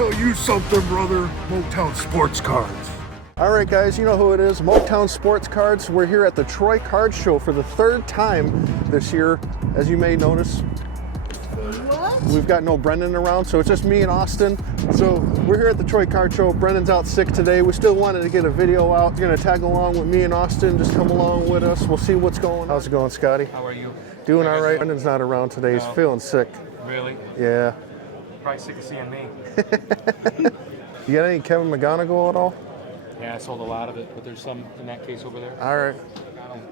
tell you something, brother. Motown Sports Cards. All right, guys, you know who it is. Motown Sports Cards. We're here at the Troy Card Show for the third time this year. As you may notice, we've got no Brendan around, so it's just me and Austin. So we're here at the Troy Card Show. Brendan's out sick today. We still wanted to get a video out. You're gonna tag along with me and Austin. Just come along with us. We'll see what's going on. How's it going, Scotty? How are you? Doing all right. Brendan's not around today. He's feeling sick. Really? Yeah. Probably sick of seeing me. You got any Kevin McGonigle at all? Yeah, I sold a lot of it, but there's some in that case over there. All right.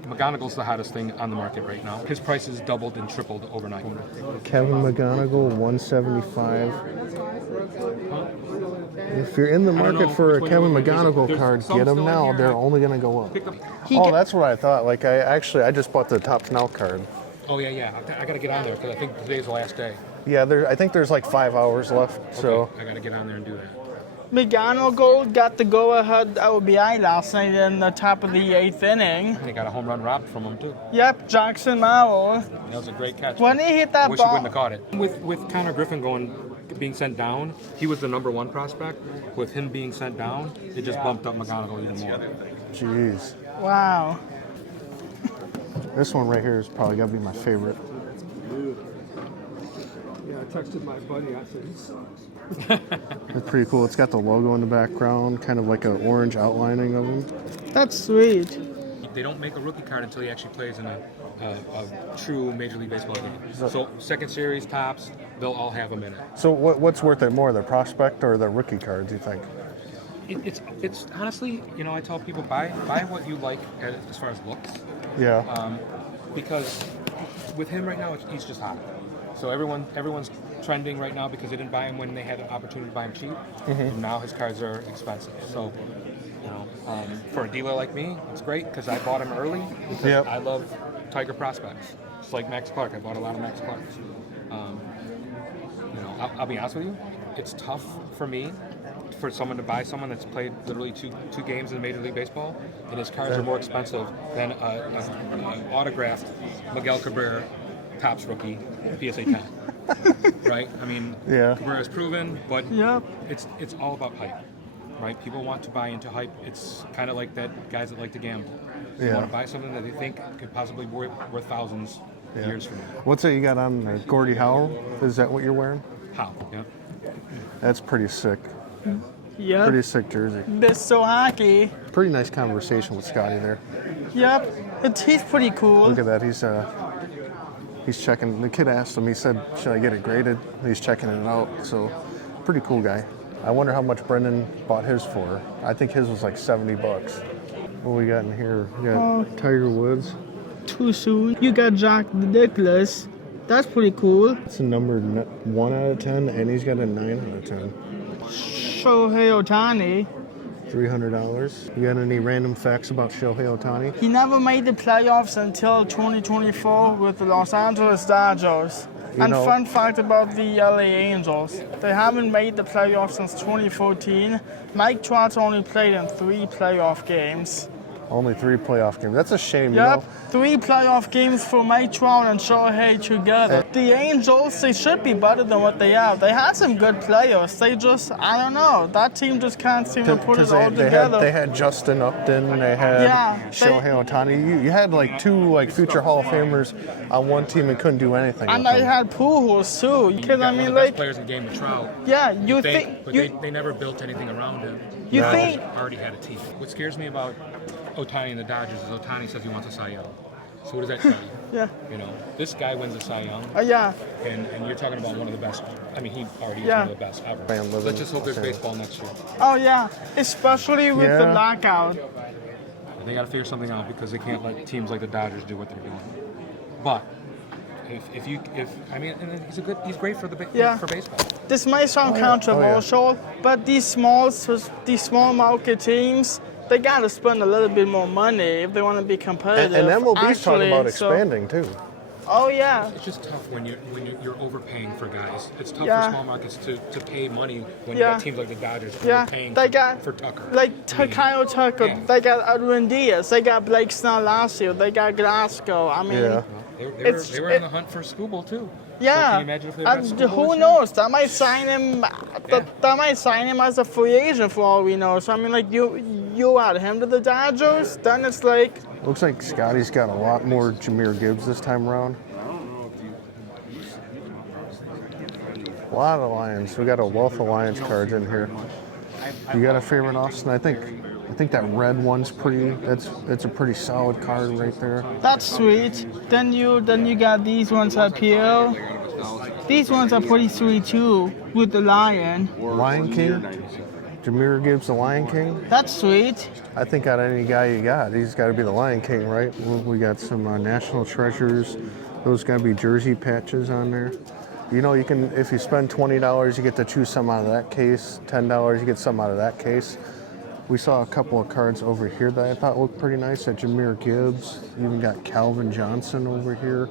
McGonigle's the hottest thing on the market right now. His prices doubled and tripled overnight. Kevin McGonigle, 175. If you're in the market for a Kevin McGonigle card, get them now. They're only going to go up. Oh, that's what I thought. Like, I just bought the Topps Now card. Oh, yeah. I got to get on there because I think today's the last day. Yeah, I think there's like 5 hours left, so. I got to get on there and do that. McGonigle got the go-ahead RBI last night in the top of the 8th inning. And he got a home run robbed from him, too. Yep, Jackson Morrow. That was a great catch. When he hit that I wish ball. he wouldn't have caught it. With Connor Griffin being sent down, he was the #1 prospect. With him being sent down, it just bumped up McGonigle even more. Jeez. Wow. This one right here is probably got to be my favorite. Yeah, I texted my buddy. I said, he sucks. It's pretty cool. It's got the logo in the background, kind of like an orange outlining of him. That's sweet. They don't make a rookie card until he actually plays in a true Major League Baseball game. So second series, tops, they'll all have him in it. So what's worth it more, the prospect or the rookie cards, you think? It's honestly, I tell people buy what you like as far as looks. Yeah. Because with him right now, he's just hot. So everyone's trending right now because they didn't buy him when they had an opportunity to buy him cheap. Mm-hmm. And now his cards are expensive. So, for a dealer like me, it's great because I bought him early. Because I love Tiger prospects. It's like Max Clark. I bought a lot of Max Clarks. I'll be honest with you. It's tough for me for someone to buy someone that's played literally two games in Major League Baseball, and his cards are more expensive than an autographed Miguel Cabrera Topps rookie PSA 10. Right? I mean, Cabrera's proven, but it's all about hype. Right? People want to buy into hype. It's kind of like that guys that like to gamble. They want to buy something that they think could possibly be worth thousands years from now. What's that you got on there? Gordie Howe? Is that what you're wearing? Howe, yeah. That's pretty sick. Yep. Pretty sick jersey. This so hockey. Pretty nice conversation with Scotty there. Yep. He's pretty cool. Look at that. He's checking. The kid asked him. He said, "Should I get it graded?" He's checking it out. So, pretty cool guy. I wonder how much Brendan bought his for. I think his was like $70. What we got in here? We got Tiger Woods. Too soon. You got Jack the Nicholas. That's pretty cool. It's a number 1 out of 10, and he's got a 9 out of 10. Shohei Ohtani. $300. You got any random facts about Shohei Ohtani? He never made the playoffs until 2024 with the Los Angeles Dodgers. Fun fact about the LA Angels, they haven't made the playoffs since 2014. Mike Trout only played in 3 playoff games. Only 3 playoff games. That's a shame, Yep, 3 playoff games for Mike Trout and Shohei together. The Angels, they should be better than what they have. They had some good players. They just, I don't know, that team just can't seem to put it all together. They had Justin Upton, they had Shohei Ohtani. You had like 2 future Hall of Famers on one team and couldn't do anything. And they had Pujols too. Because I mean, one of the best players in the game with Trout. Yeah, They never built anything around him. You think already had a team. What scares me about Ohtani and the Dodgers is Ohtani says he wants a Cy Young. So what does that tell you? This guy wins a Cy Young. And you're talking about one of the best. I mean, he already is one of the best ever. Let's just hope there's baseball next year. Oh yeah, especially with the lockout. They got to figure something out because they can't let teams like the Dodgers do what they're doing. But he's great for baseball. This might sound controversial, but these small market teams, they got to spend a little bit more money if they want to be competitive. And MLB's talking about expanding too. Oh yeah. It's just tough when you're overpaying for guys. It's tough for small markets to pay money when you got teams like the Dodgers overpaying for Tucker. Like Kyle Tucker, they got Edwin Diaz, they got Blake Snell last year, they got Glasgow. I mean, they were in the hunt for Scooble too. Yeah. Can you imagine if they got Super Bowl who this year? knows? That might sign him. That might sign him as a free agent for all we know. So I mean, like you add him to the Dodgers, then it's like. Looks like Scotty's got a lot more Jahmyr Gibbs this time around. A lot of Lions. We got a wealth of Lions cards in here. You got a favorite, Austin? I think that red one's pretty. That's a pretty solid card right there. That's sweet. Then you got these ones up here. These ones are pretty sweet too, with the lion. Lion King. Jahmyr Gibbs, the Lion King. That's sweet. I think out of any guy you got, he's got to be the Lion King, right? We got some National Treasures. Those got to be jersey patches on there. You know, you can, if you spend $20, you get to choose some out of that case. $10, you get some out of that case. We saw a couple of cards over here that I thought looked pretty nice. That Jahmyr Gibbs. You even got Calvin Johnson over here,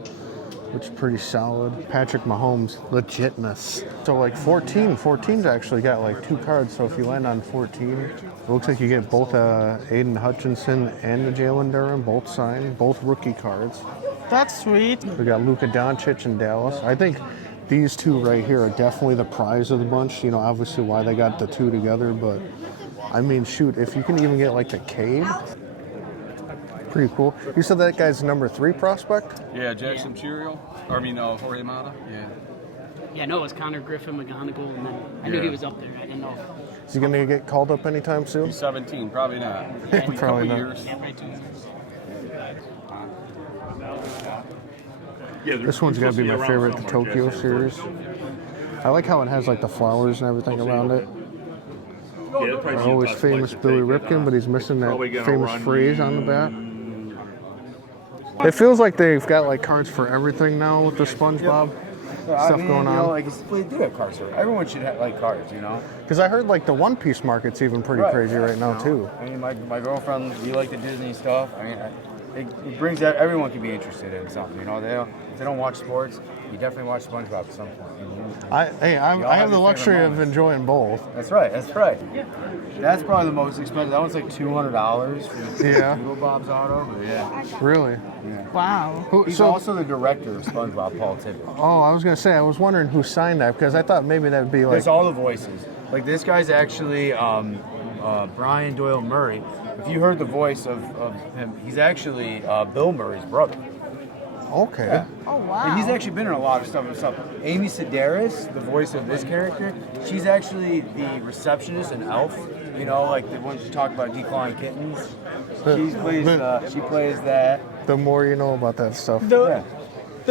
which is pretty solid. Patrick Mahomes, legitness. So like 14's actually got like 2 cards. So if you land on 14, it looks like you get both Aiden Hutchinson and the Jalen Durham, both signed, both rookie cards. That's sweet. We got Luka Doncic in Dallas. I think these two right here are definitely the prize of the bunch. You know, obviously why they got the two together, but I mean, shoot, if you can even get like the Cade, pretty cool. You said that guy's number 3 prospect? Yeah, Jackson Chirial. Jorge Mata. Yeah. Yeah, no, it was Connor Griffin, McGonigle, and then I knew he was up there. I didn't know. Is he going to get called up anytime soon? He's 17, probably not. Probably not. Years. Yeah, probably 2 years. This one's got to be my favorite, the Tokyo series. I like how it has like the flowers and everything around it. Always famous Billy Ripken, but he's missing that famous phrase on the back. It feels like they've got like cards for everything now with the Spongebob stuff going on. You know, like they do have cards for everyone should have like cards, you know. Because I heard like the One Piece market's even pretty crazy right now too. I mean, my girlfriend, we like the Disney stuff. I mean, it brings that everyone can be interested in something, you know. If they don't watch sports, you definitely watch SpongeBob at some point. I have the luxury of enjoying both. That's right. That's probably the most expensive. That one's like $200 for the Doodle Bob's auto. But yeah. Really? Yeah. Wow. He's also the director of SpongeBob, Paul Tippett. Oh, I was gonna say, I was wondering who signed that because I thought maybe that'd be like. There's all the voices. Like this guy's actually Brian Doyle Murray. If you heard the voice of him, he's actually Bill Murray's brother. Okay. Yeah. Oh wow. And he's actually been in a lot of stuff himself. Amy Sedaris, the voice of this character, she's actually the receptionist in Elf. You know, like the ones you talk about, declawing kittens. She plays that. The more you know about that stuff. The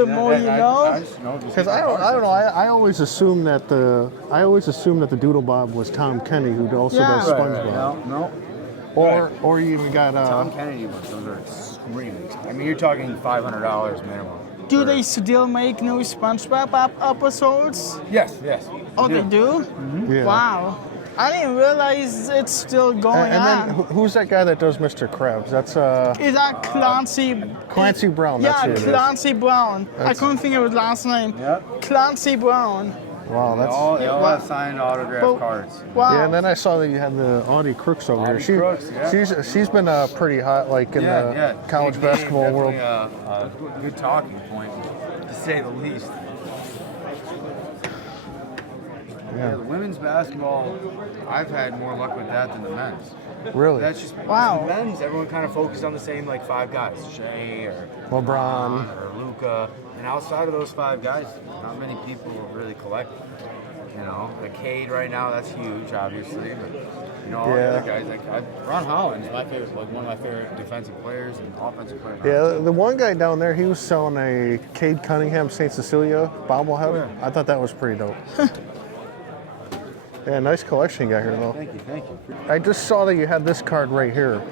more you know. Because I don't know. I always assume that the Doodle Bob was Tom Kenny, who also does SpongeBob. No. Or you even got Tom Kennedy ones. Those are extremely expensive. I mean, you're talking $500 minimum. Do they still make new SpongeBob episodes? Yes. Oh, they do? Mm-hmm. Yeah. Wow. I didn't realize it's still going and on. then who's that guy that does Mr. Krabs? That's Is that Clancy? Clancy Brown. That's who it is. Clancy Brown. I couldn't think of his last name. Yep. Clancy Brown. Wow, that's. They all have signed autograph cards. Wow. Yeah, and then I saw that you had the Audie Crooks over here. Crooks, yeah. She's been pretty hot, like in the college basketball world. A good talking point, to say the least. Yeah, the women's basketball, I've had more luck with that than the men's. Really? That's just Wow. The men's, everyone kind of focused on the same like 5 guys, Shea or LeBron or Luka, and outside of those 5 guys, not many people really collect. You know, the Cade right now, that's huge, obviously, but you know, all the other guys like Ron Holland's my favorite, like one of my favorite defensive players and offensive players. Yeah, the one guy down there, he was selling a Cade Cunningham St. Cecilia bobblehead. Oh, yeah. I thought that was pretty dope. Yeah, nice collection you got here, though. Thank you. I just saw that you had this card right here.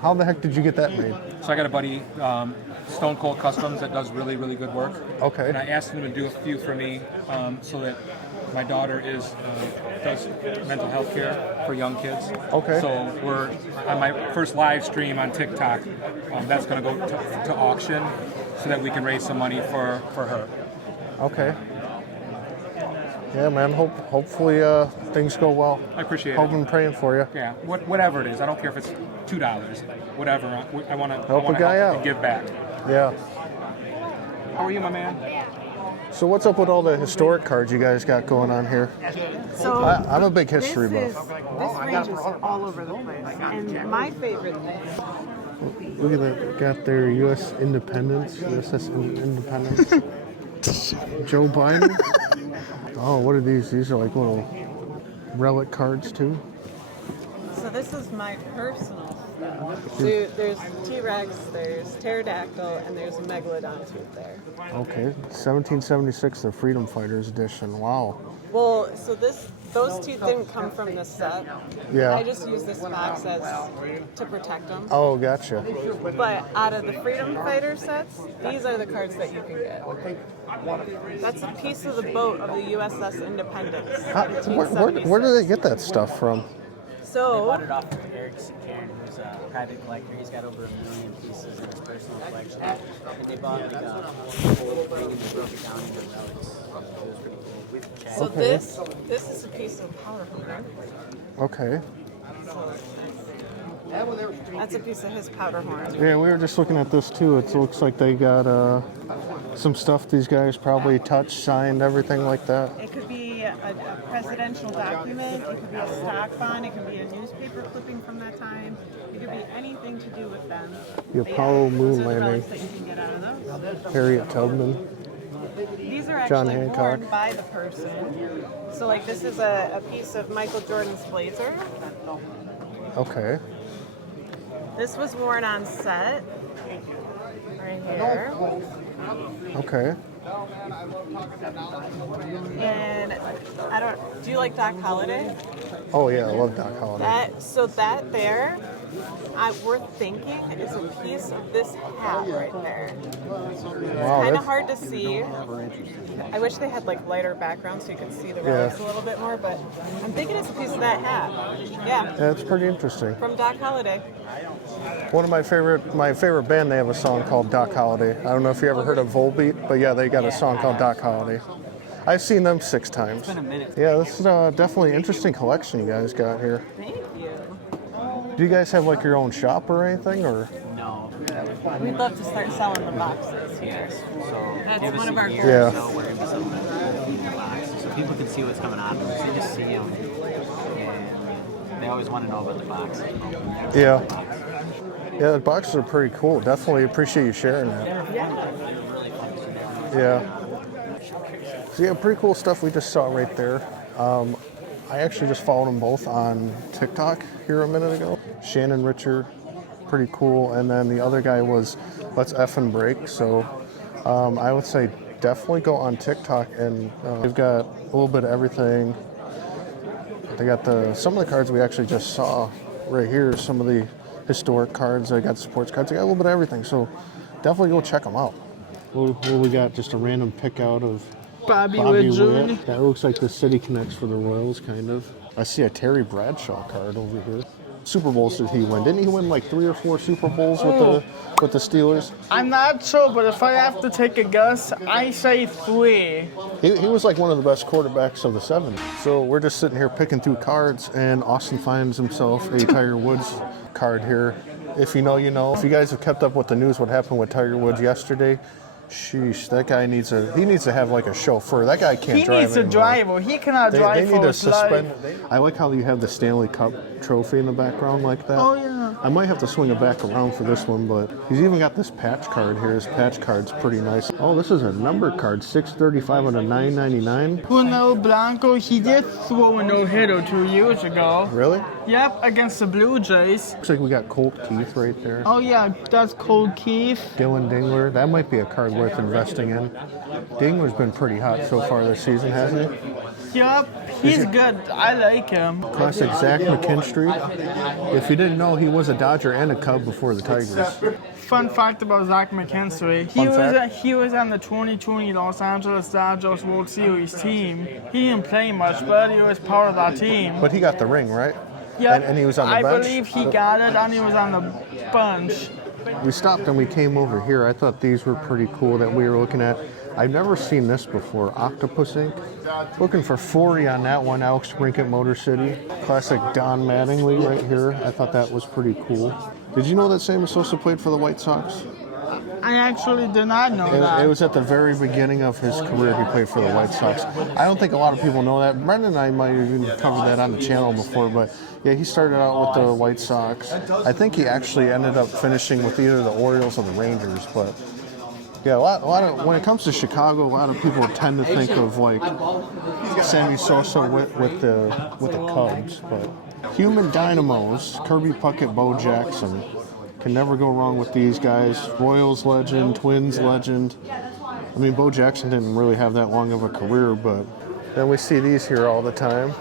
How the heck did you get that made? So I got a buddy, Stone Cold Customs, that does really, really good work. Okay. And I asked him to do a few for me so that my daughter does mental health care for young kids. Okay. So we're on my first live stream on TikTok. That's going to go to auction so that we can raise some money for her. Okay. Yeah, man. Hopefully things go well. I appreciate it. Hoping and praying for you. Yeah, whatever it is. I don't care if it's $2. Whatever. I want to Help a guy out and give back. Yeah. How are you, my man? So what's up with all the historic cards you guys got going on here? So I'm a big history buff. This range is all over the place. And my favorite thing. Look at that. Got their U.S. Independence. USS Independence. Joe Biden. Oh, what are these? These are like little relic cards too. So this is my personal stuff. So there's T-Rex, there's pterodactyl, and there's a megalodon tooth there. Okay, 1776, the Freedom Fighters edition. Wow. Well, so those teeth didn't come from this set. Yeah. I just use this box to protect them. Oh, gotcha. But out of the Freedom Fighter sets, these are the cards that you can get. That's a piece of the boat of the USS Independence. Where do they get that stuff from? So, bought it off of Eric Karen, who's a private collector. He's got over 1 million pieces in his personal collection. And they bought like a whole thing and they broke it down into relics. It was pretty cool. With Chad. so this is a piece of powder horn. Okay. That's a piece of his powder horn. Yeah, we were just looking at this too. It looks like they got some stuff these guys probably touched, signed, everything like that. It could be a presidential document, it could be a stock bond, it could be a newspaper clipping from that time. It could be anything to do with them. The Apollo moon Those are the landing. relics that you can get out of those. Harriet Tubman. These are John actually Hancock. worn by the person. So like this is a piece of Michael Jordan's blazer. Okay. This was worn on set. Right here. Okay. And do you like Doc Holliday? Oh yeah, I love Doc Holliday. That there, we're thinking is a piece of this hat right there. Wow, Kind that's of hard to see. I wish they had like lighter background so you could see the relics a little bit more, but I'm thinking it's a piece of that hat. Yeah. That's pretty interesting. From Doc Holliday. One of my favorite band, they have a song called Doc Holliday. I don't know if you ever heard of Volbeat, but yeah, they got a song called Doc Holliday. I've seen them 6 times. It's been a minute. Yeah, this is definitely an interesting collection you guys got here. Thank you. Do you guys have like your own shop or anything, or? No. We'd love to start selling the boxes here. So That's give us one of a our year goals. or so, we're going to be selling them in the box. So people can see what's coming on them. They just see them. And they always want to know about the box. Yeah. Yeah, the boxes are pretty cool. Definitely appreciate you sharing that. Yeah. So yeah, pretty cool stuff we just saw right there. I actually just followed them both on TikTok here a minute ago. Shannon Richard, pretty cool. And then the other guy was Let's Effin' Break. So I would say definitely go on TikTok, and they've got a little bit of everything. They got some of the cards we actually just saw right here, some of the historic cards. They got the sports cards. They got a little bit of everything. So definitely go check them out. What we got? Just a random pick out of Bobby Bobby Witt. Witt. That looks like the City Connects for the Royals, kind of. I see a Terry Bradshaw card over here. Super Bowls did he win? Didn't he win like 3 or 4 Super Bowls with the Steelers? I'm not sure, but if I have to take a guess, I say 3. He was like one of the best quarterbacks of the 70s. So we're just sitting here picking through cards, and Austin finds himself a Tiger Woods card here. If you know, you know. If you guys have kept up with the news, what happened with Tiger Woods yesterday, sheesh, that guy needs to have like a chauffeur. That guy can't drive. He needs a anymore. driver. He cannot drive They need for to his life. suspend. I like how you have the Stanley Cup trophy in the background like that. Oh, yeah. I might have to swing it back around for this one, but he's even got this patch card here. His patch card's pretty nice. Oh, this is a number card, 635 out of 999. Brunel Blanco, he did throw a no-hitter 2 years ago. Really? Yep, against the Blue Jays. Looks like we got Colt Keith right there. Oh yeah, that's Cole Keith. Dylan Dingler. That might be a card worth investing in. Dingler's been pretty hot so far this season, hasn't he? Yep, he's good. I like him. Classic Zach McKinstry. If you didn't know, he was a Dodger and a Cub before the Tigers. Fun fact about Zach McKinstry. He was on the 2020 Los Angeles Dodgers World Series team. He didn't play much, but he was part of that team. But he got the ring, right? Yep. And he was on the bench? I believe he got it, and he was on the bench. We stopped and we came over here. I thought these were pretty cool that we were looking at. I've never seen this before. Octopus Ink. Looking for 40 on that one. Alex Brinkett, Motor City. Classic Don Mattingly right here. I thought that was pretty cool. Did you know that Sammy Sosa played for the White Sox? I actually did not know that. It was at the very beginning of his career he played for the White Sox. I don't think a lot of people know that. Brendan and I might have even covered that on the channel before, but yeah, he started out with the White Sox. I think he actually ended up finishing with either the Orioles or the Rangers, but yeah, a lot of when it comes to Chicago, a lot of people tend to think of like Sammy Sosa with the Cubs, but Human Dynamos, Kirby Puckett, Bo Jackson. Can never go wrong with these guys. Royals legend, Twins legend. I mean, Bo Jackson didn't really have that long of a career, but then we see these here all the time.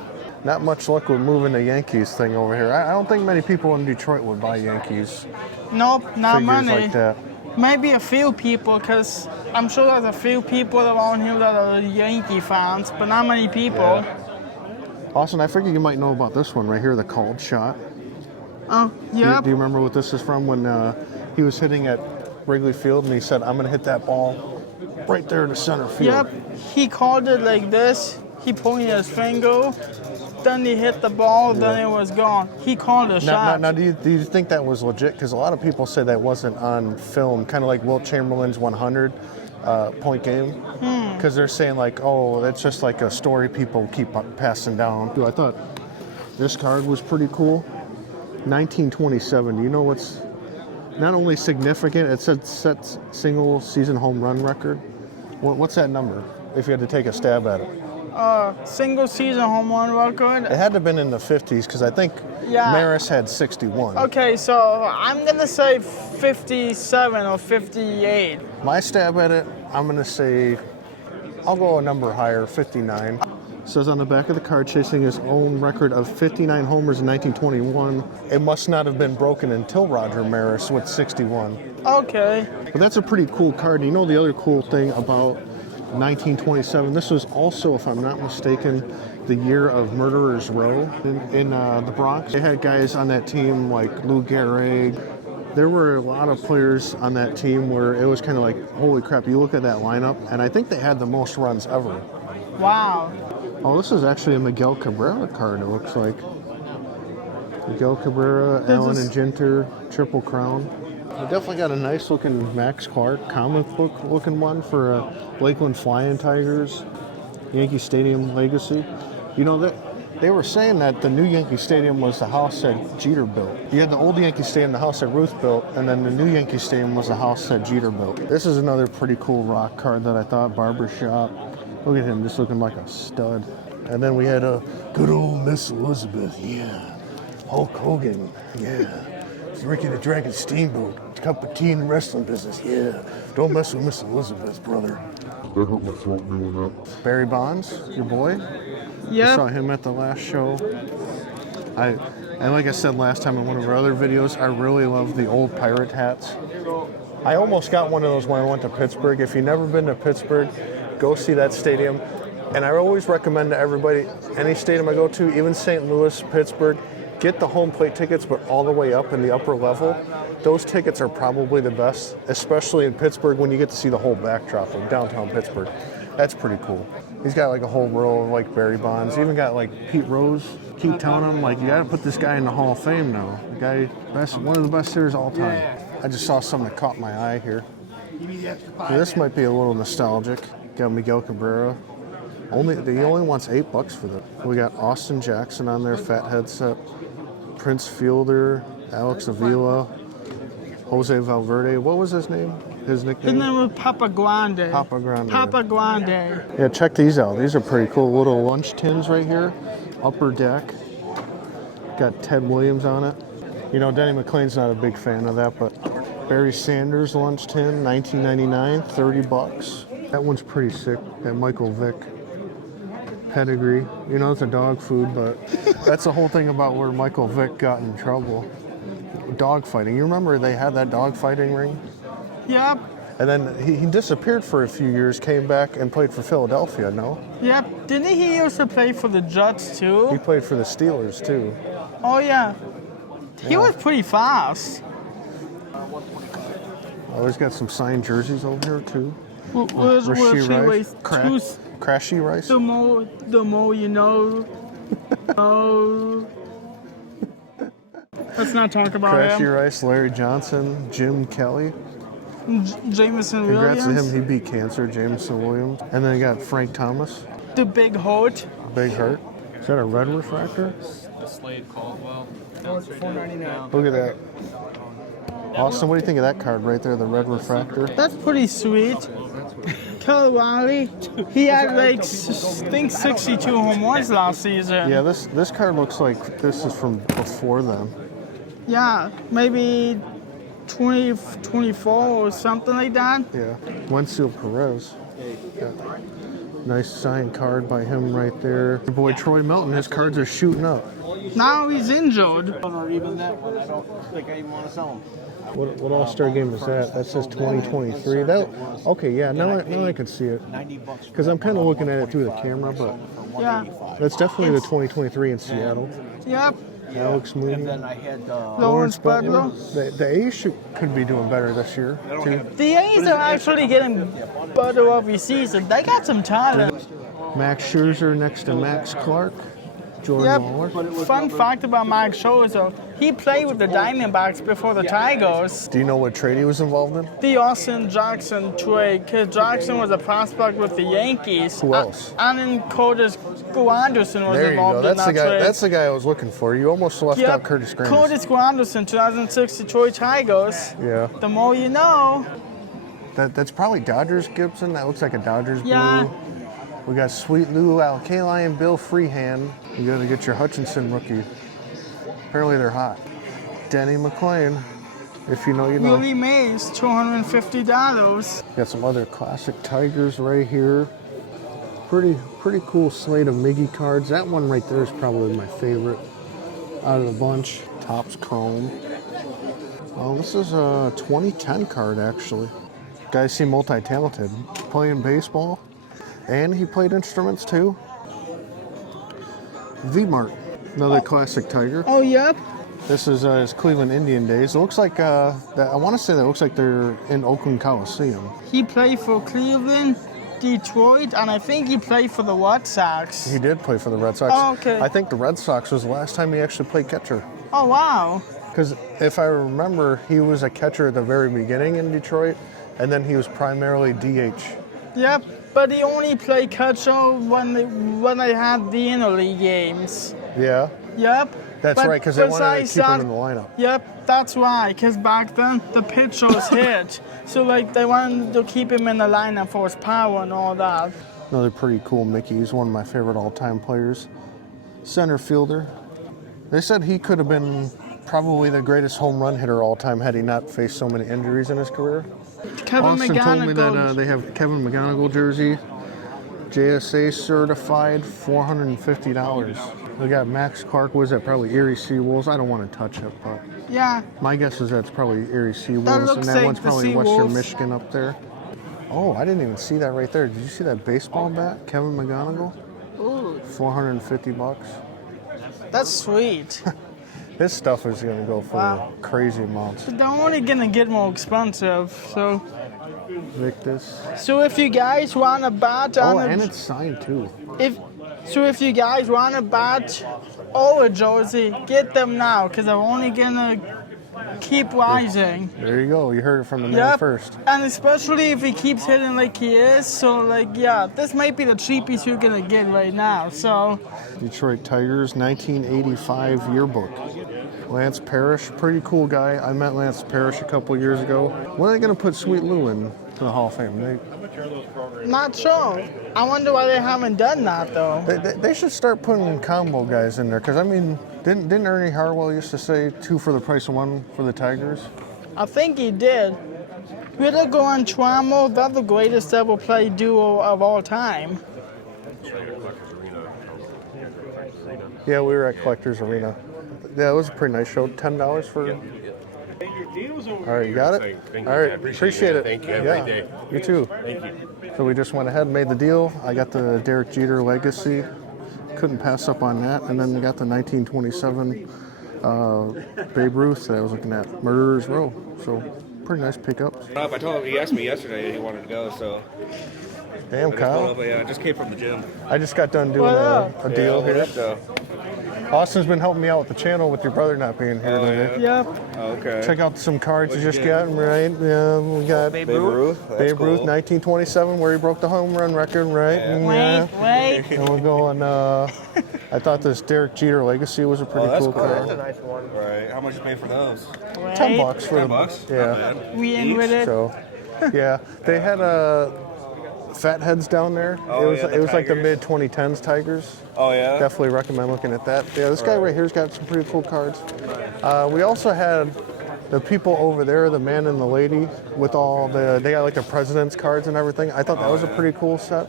Not much luck with moving the Yankees thing over here. I don't think many people in Detroit would buy Yankees. Nope, not figures many. Like that. Maybe a few people, because I'm sure there's a few people around here that are Yankee fans, but not many people. Yeah. Austin, I figured you might know about this one right here, the called shot. Oh, yeah. Do you remember what this is from when he was hitting at Wrigley Field and he said, I'm going to hit that ball right there to center field? Yep, he called it like this. He pointed his finger, then he hit the ball, then it was gone. He called a shot. Now do you think that was legit? Because a lot of people say that wasn't on film, kind of like Wilt Chamberlain's 100 point game. Because they're saying like, oh, that's just like a story people keep passing down. I thought this card was pretty cool. 1927. Do you know what's not only significant? It said sets single season home run record. What's that number? If you had to take a stab at it. Single season home run record. It had to have been in the 50s because I think Maris had 61. Okay, so I'm gonna say 57 or 58. My stab at it, I'm gonna say I'll go a number higher, 59. Says on the back of the card, chasing his own record of 59 homers in 1921. It must not have been broken until Roger Maris with 61. Okay. But that's a pretty cool card. You know the other cool thing about 1927? This was also, if I'm not mistaken, the year of Murderers Row in the Bronx. They had guys on that team like Lou Gehrig. There were a lot of players on that team where it was kind of like, holy crap, you look at that lineup, and I think they had the most runs ever. Wow. Oh, this is actually a Miguel Cabrera card, it looks like. Miguel Cabrera, Allen and Ginter, Triple Crown. We definitely got a nice looking Max Clark comic book looking one for Lakeland Flying Tigers, Yankee Stadium Legacy. You know, that they were saying that the new Yankee Stadium was the house that Jeter built. You had the old Yankee Stadium, the house that Ruth built, and then the new Yankee Stadium was the house that Jeter built. This is another pretty cool rock card that I thought, Barbershop. Look at him, just looking like a stud. And then we had a good old Miss Elizabeth, yeah. Hulk Hogan, yeah. Ricky the Dragon Steamboat, cup of tea in the wrestling business, yeah. Don't mess with Miss Elizabeth, brother. That hurt my throat doing that. Barry Bonds, your boy. Yeah. I saw him at the last show. And like I said last time in one of our other videos, I really love the old pirate hats. I almost got one of those when I went to Pittsburgh. If you've never been to Pittsburgh, go see that stadium. And I always recommend to everybody, any stadium I go to, even St. Louis, Pittsburgh, get the home plate tickets, but all the way up in the upper level. Those tickets are probably the best, especially in Pittsburgh when you get to see the whole backdrop of downtown Pittsburgh. That's pretty cool. He's got like a whole row of like Barry Bonds. He even got like Pete Rose. Keep telling him like, you gotta put this guy in the Hall of Fame now. The guy, one of the best hitters of all time. I just saw something that caught my eye here. This might be a little nostalgic. Got Miguel Cabrera. He only wants $8 for that. We got Austin Jackson on there, fat headset. Prince Fielder, Alex Avila, Jose Valverde. What was his name? His nickname? His name was Papa Grande. Papa Grande. Papa Grande. Yeah, check these out. These are pretty cool. Little lunch tins right here. Upper deck. Got Ted Williams on it. You know, Denny McClain's not a big fan of that, but Barry Sanders lunch tin, 1999, $30. That one's pretty sick. That Michael Vick pedigree. You know, it's a dog food, but that's the whole thing about where Michael Vick got in trouble. Dog fighting. You remember they had that dog fighting ring? Yep. And then he disappeared for a few years, came back and played for Philadelphia, no? Yep. Didn't he used to play for the Jets too? He played for the Steelers too. Oh yeah. He was pretty fast. Oh, he's got some signed jerseys over here too. Rasheed Rice. Crashy Rice. The more you know. Oh. Let's not talk about Crashy him. Rice, Larry Johnson, Jim Kelly. Jameson Congrats Williams. to him. He beat cancer, Jameson Williams. And then you got Frank Thomas. The Big Heart. Big Heart. Is that a red refractor? The Slade Caldwell. $4.99. Look at that. Austin, what do you think of that card right there, the red refractor? That's pretty sweet. Kalawali, he had like, I think 62 home runs last season. Yeah, this card looks like this is from before then. Yeah, maybe 2024 or something like that. Yeah, Wenzel Perez. Yeah. Nice signed card by him right there. Your boy Troy Melton, his cards are shooting up. Now he's injured. Or even that one, I don't think I even want to sell them. What All-Star game is that? That says 2023. That okay? Yeah, now I can see it. Because I'm kind of looking at it through the camera, but Yeah. that's definitely the 2023 in Seattle. Yep. Alex Mooney, And then I had Lawrence Butler. The A's could be doing better this year too. The A's are actually getting better every season. They got some talent. Max Scherzer next to Max Clark. Jordan Waller. Yep. Fun fact about Max Scherzer, he played with the Diamondbacks before the Tigers. Do you know what trade he was involved in? The Austin Jackson trade, because Jackson was a prospect with the Yankees. Who else? And then Curtis Anderson was There you involved go. in That's that the guy. trade. That's the guy I was looking for. You almost left out Curtis Graham. Curtis Anderson, 2006 Detroit Tigers. Yeah. The more you know. That's probably Dodgers Gibson. That looks like a Dodgers Yeah. blue. We got Sweet Lou Alcali and Bill Freehand. You got to get your Hutchinson rookie. Apparently they're hot. Denny McClain. If you know, you know. Willie Mays, $250. Got some other classic Tigers right here. Pretty cool slate of Miggy cards. That one right there is probably my favorite out of the bunch. Topps Chrome. Oh, this is a 2010 card actually. Guys seem multi-talented. Playing baseball, and he played instruments too. V-Mart, another classic Tiger. Oh, yep. This is his Cleveland Indian days. It looks like I want to say that looks like they're in Oakland Coliseum. He played for Cleveland, Detroit, and I think he played for the Red Sox. He did play for the Red Sox. Oh, okay. I think the Red Sox was the last time he actually played catcher. Oh, wow. Because if I remember, he was a catcher at the very beginning in Detroit, and then he was primarily DH. Yep, but he only played catcher when they had the interleague games. Yeah, Yep. that's But right, because they wanted to besides keep him that- in the lineup. Yep, that's why, because back then the pitchers hit. So, like, they wanted to keep him in the lineup for his power and all that. Another pretty cool Mickey. He's one of my favorite all-time players. Center fielder. They said he could have been probably the greatest home run hitter all time had he not faced so many injuries in his career. Kevin Austin told me that McGonigle. they have Kevin McGonigle jersey, JSA certified, $450. They got Max Clark. Was that probably Erie Seawolves? I don't want to touch it, but Yeah, my guess is that's probably Erie Seawolves, looks and that like one's the probably Western Seawolves. Michigan up there. Oh, I didn't even see that right there. Did you see that baseball bat, Kevin McGonigle? ooh, $450. that's sweet. This stuff is gonna go for Wow. crazy amounts. They're only gonna get more expensive. So Victus. if you guys want to bat on Oh, a and it's signed too. if you guys want to bat or a jersey, get them now, because they're only gonna keep rising. There you go. You heard it from the man Yep. first. And especially if he keeps hitting like he is, so like yeah, this might be the cheapest you're gonna get right now. So Detroit Tigers 1985 yearbook. Lance Parrish, pretty cool guy. I met Lance Parrish a couple years ago. When are they going to put Sweet Lou in the Hall of Fame? not sure. I wonder why they haven't done that though. They should start putting combo guys in there, because I mean, didn't Ernie Harwell used to say 2 for the price of 1 for the Tigers? I think he did. Whittaker and Trammell, they're the greatest ever played duo of all time. Yeah, we were at Collectors Arena. Yeah, it was a pretty nice show. $10 for. All right, you got it? All right, appreciate it. Thank you. Have a great day. You too. Thank you. So we just went ahead and made the deal. I got the Derek Jeter Legacy. Couldn't pass up on that. And then we got the 1927 Babe Ruth that I was looking at, Murderers Row. So pretty nice pickups. I told him, he asked me yesterday he wanted to go, so. Damn, Kyle. Yeah, I just came from the gym. I just got done doing a deal here. Austin's been helping me out with the channel with your brother not being here today. Yep. Okay. Check out some cards you just got, right? Yeah, we got Babe Ruth. That's Babe Ruth, cool. 1927, where he broke the home run record, right? Yeah. Wait. And we're going, I thought this Derek Jeter Legacy was a pretty that's cool cool. card. That's a nice one. Right. How much you pay for those? $10 for them. $10? Yeah. Not bad. We in with it. So, yeah, they had fat heads down there. Oh, it was like the Tigers? mid 2010s Tigers. Oh yeah. Definitely recommend looking at that. Yeah, this guy right here's got some pretty cool cards. We also had the people over there, the man and the lady, with all they got like the president's cards and everything. I thought that was a pretty cool set.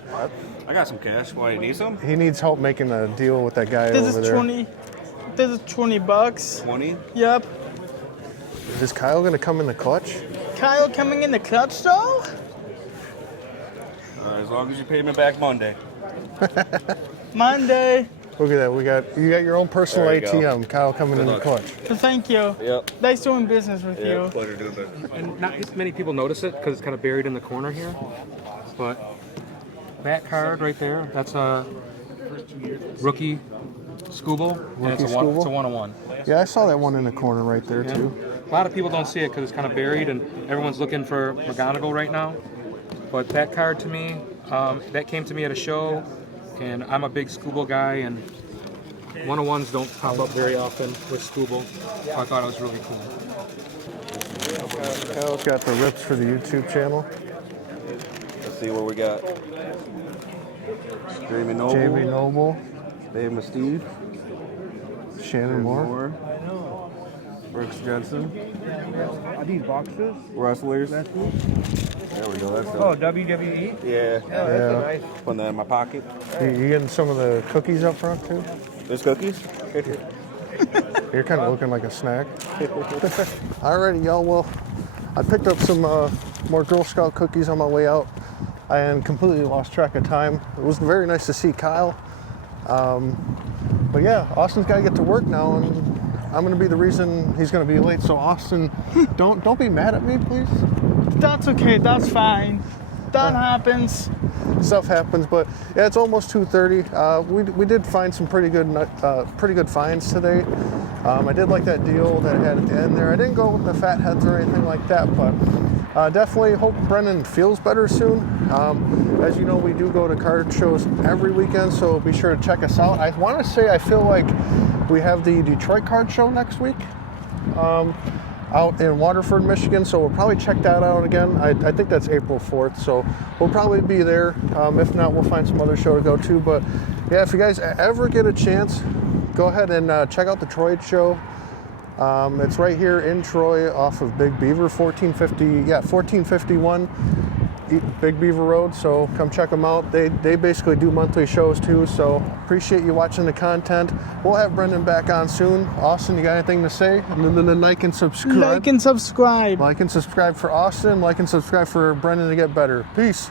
I got some cash. Why, you need some? He needs help making a deal with that guy This over is there. 20. This is $20. 20? Yep. Is Kyle gonna come in the clutch? Kyle coming in the clutch though? As long as you pay me back Monday. Monday. Look at that. You got your own personal There you go. ATM. Kyle coming in the luck. clutch. Thank you. Yep. Nice doing business with Yeah, you. pleasure doing that. And not many people notice it because it's kind of buried in the corner here. But that card right there, that's a rookie Scooble. And it's a Scooble? one-on-one. Yeah, I saw that one in the corner right there too. A lot of people don't see it because it's kind of buried and everyone's looking for McGonigle right now. But that card to me, that came to me at a show, and I'm a big Scooble guy, and one-on-ones don't pop up very often with Scooble. So I thought it was really cool. Kyle's got the rips for the YouTube channel. Let's see what we got. Jamie Noble. JB Noble, Dave Steve. Shannon Moore. Brooks Jensen. Are these boxes? Wrestlers. There we go. That's Oh, WWE? Yeah. Yeah. Nice. Putting that in my pocket. You getting some of the cookies up front too? There's cookies. Right here. You're kind of looking like a snack. Alrighty, y'all. Well, I picked up some more Girl Scout cookies on my way out and completely lost track of time. It was very nice to see Kyle. But yeah, Austin's got to get to work now, and I'm going to be the reason he's going to be late. So Austin, don't be mad at me, please. That's okay. That's fine. That happens. Stuff happens, but yeah, it's almost 2:30. We did find some pretty good finds today. I did like that deal that I had at the end there. I didn't go with the fat heads or anything like that, but definitely hope Brennan feels better soon. As you know, we do go to card shows every weekend, so be sure to check us out. I want to say I feel like we have the Detroit card show next week. Out in Waterford, Michigan, so we'll probably check that out again. I think that's April 4th, so we'll probably be there. If not, we'll find some other show to go to. But yeah, if you guys ever get a chance, go ahead and check out the Troy show. It's right here in Troy off of Big Beaver, 1451 Big Beaver Road, so come check them out. They basically do monthly shows too, so appreciate you watching the content. We'll have Brendan back on soon. Austin, you got anything to say? And then like and subscribe. Like and subscribe. Like and subscribe for Austin. Like and subscribe for Brendan to get better. Peace.